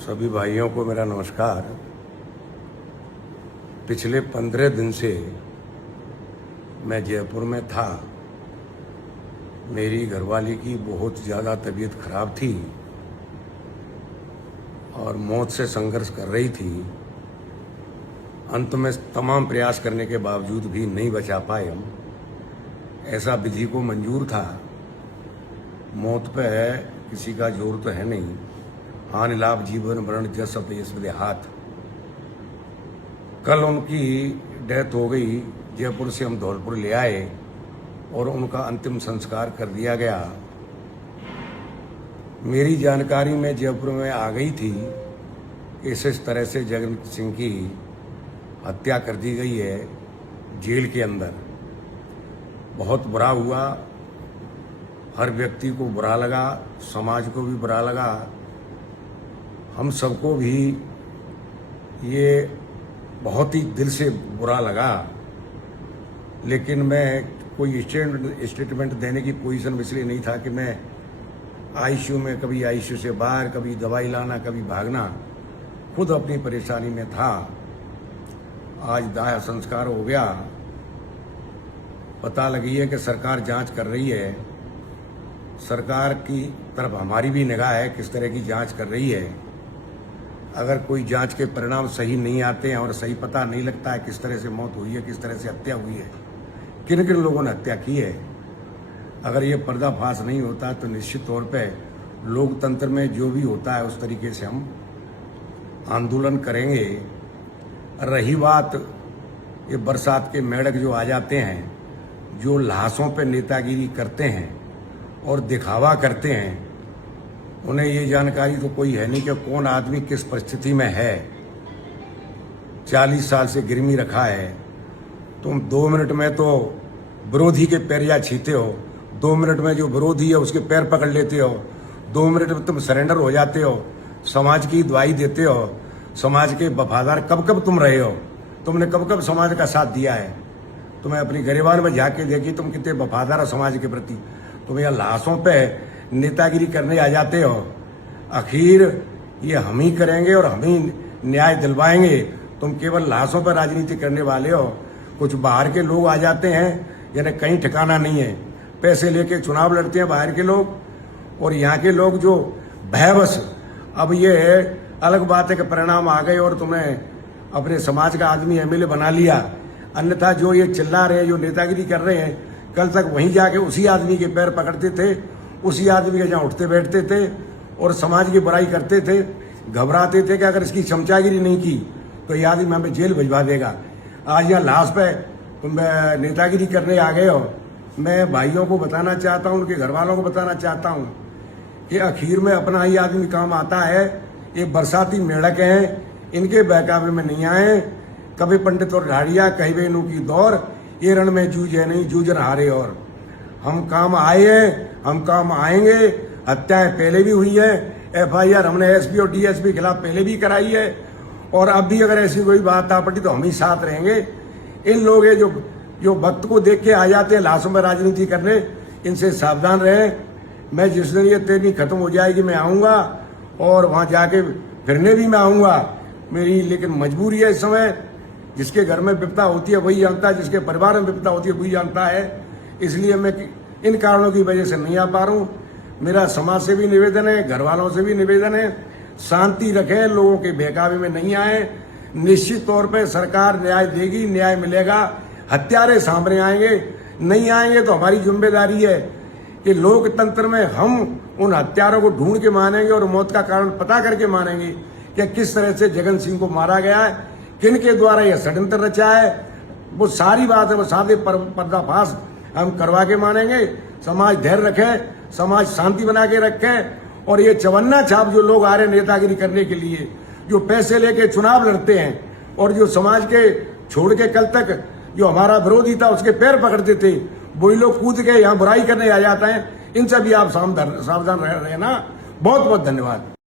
सभी भाइयों को मेरा नमस्कार। पिछले 15 दिन से मैं जयपुर में था। मेरी घरवाली की बहुत ज़्यादा तबीयत खराब थी और मौत से संघर्ष कर रही थी। अंत में तमाम प्रयास करने के बावजूद भी नहीं बचा पाए हम। ऐसा विधि को मंजूर था। मौत पे किसी का जोर तो है नहीं। हानि लाभ जीवन मरण जस अपयश हाथ। कल उनकी डेथ हो गई। जयपुर से हम धौलपुर ले आए और उनका अंतिम संस्कार कर दिया गया। मेरी जानकारी में जयपुर में आ गई थी इस तरह से जगन सिंह की हत्या कर दी गई है जेल के अंदर। बहुत बुरा हुआ। हर व्यक्ति को बुरा लगा, समाज को भी बुरा लगा, हम सबको भी ये बहुत ही दिल से बुरा लगा। लेकिन मैं कोई स्टेटमेंट देने की पोजीशन में इसलिए नहीं था कि मैं आईसीयू में, कभी आईसीयू से बाहर, कभी दवाई लाना, कभी भागना, खुद अपनी परेशानी में था। आज दाह संस्कार हो गया। पता लगी है कि सरकार जांच कर रही है। सरकार की तरफ हमारी भी निगाह है किस तरह की जांच कर रही है। अगर कोई जांच के परिणाम सही नहीं आते हैं और सही पता नहीं लगता है किस तरह से मौत हुई है, किस तरह से हत्या हुई है, किन किन लोगों ने हत्या की है, अगर ये पर्दाफाश नहीं होता तो निश्चित तौर पे लोकतंत्र में जो भी होता है उस तरीके से हम आंदोलन करेंगे। रही बात ये बरसात के मेढक जो आ जाते हैं, जो लाशों पे नेतागिरी करते हैं और दिखावा करते हैं, उन्हें ये जानकारी तो कोई है नहीं कि कौन आदमी किस परिस्थिति में है। 40 साल से गिरमी रखा है। तुम 2 मिनट में तो विरोधी के पैर छीते हो, 2 मिनट में जो विरोधी है उसके पैर पकड़ लेते हो, 2 मिनट में तुम सरेंडर हो जाते हो, समाज की दुआई देते हो। समाज के वफादार कब कब तुम रहे हो? तुमने कब कब समाज का साथ दिया है? तुम्हें अपनी गरिबान में जाके देखी तुम कितने वफादार हो समाज के प्रति। तुम यह लाशों पे नेतागिरी करने आ जाते हो। आखिर ये हम ही करेंगे और हम ही न्याय दिलवाएंगे। तुम केवल लाशों पर राजनीति करने वाले हो। कुछ बाहर के लोग आ जाते हैं जिन्हें कहीं ठिकाना नहीं है। पैसे लेके चुनाव लड़ते हैं बाहर के लोग, और यहाँ के लोग जो भयवश। अब ये अलग बात है कि परिणाम आ गए और तुमने अपने समाज का आदमी एमएलए बना लिया। अन्यथा जो ये चिल्ला रहे हैं, जो नेतागिरी कर रहे हैं, कल तक वहीं जाके उसी आदमी के पैर पकड़ते थे, उसी आदमी के जहाँ उठते बैठते थे और समाज की बुराई करते थे। घबराते थे कि अगर इसकी चमचागिरी नहीं की तो ये आदमी हमें जेल भिजवा देगा। आज यहाँ लाश पे तुम नेतागिरी करने आ गए हो। मैं भाइयों को बताना चाहता हूँ, उनके घर वालों को बताना चाहता हूँ कि आखिर में अपना ही आदमी काम आता है। ये बरसाती मेढक हैं, इनके बहकावे में नहीं आए। कभी पंडित और ढाड़िया, कहीं बेनू की दौर, ये रण में जूझे नहीं जूझ हारे। और हम काम आए हैं, हम काम आएंगे। हत्याएं पहले भी हुई है, एफआईआर हमने एसपी और डीएसपी खिलाफ पहले भी कराई है, और अब भी अगर ऐसी कोई बात आ पड़ी तो हम ही साथ रहेंगे। इन लोग जो वक्त को देख के आ जाते हैं लाशों में राजनीति करने, इनसे सावधान रहें। मैं जिस दिन ये तेरनी खत्म हो जाएगी मैं आऊँगा और वहाँ जाके फिरने भी मैं आऊँगा। मेरी लेकिन मजबूरी है इस समय। जिसके घर में विपदा होती है वही जानता है, जिसके परिवार में विपदा होती है वही जानता है। इसलिए मैं इन कारणों की वजह से नहीं आ पा रहा हूँ। मेरा समाज से भी निवेदन है, घर वालों से भी निवेदन है, शांति रखें, लोगों के बहकावे में नहीं आए। निश्चित तौर पे सरकार न्याय देगी, न्याय मिलेगा। हत्यारे सामने आएंगे, नहीं आएंगे तो हमारी जिम्मेदारी है कि लोकतंत्र में हम उन हत्यारों को ढूंढ के मानेंगे और मौत का कारण पता करके मानेंगे कि किस तरह से जगन सिंह को मारा गया है, किन के द्वारा यह षड्यंत्र रचा है। वो सारी बात है, वो सारे पर्दाफाश हम करवा के मानेंगे। समाज धैर्य रखे, समाज शांति बना के रखे। और ये चवन्ना छाप जो लोग आ रहे हैं नेतागिरी करने के लिए, जो पैसे लेके चुनाव लड़ते हैं और जो समाज के छोड़ के कल तक जो हमारा विरोधी था उसके पैर पकड़ते थे, वही लोग कूद के यहाँ बुराई करने आ जाते हैं। इनसे भी आप सावधान रहना। बहुत बहुत धन्यवाद।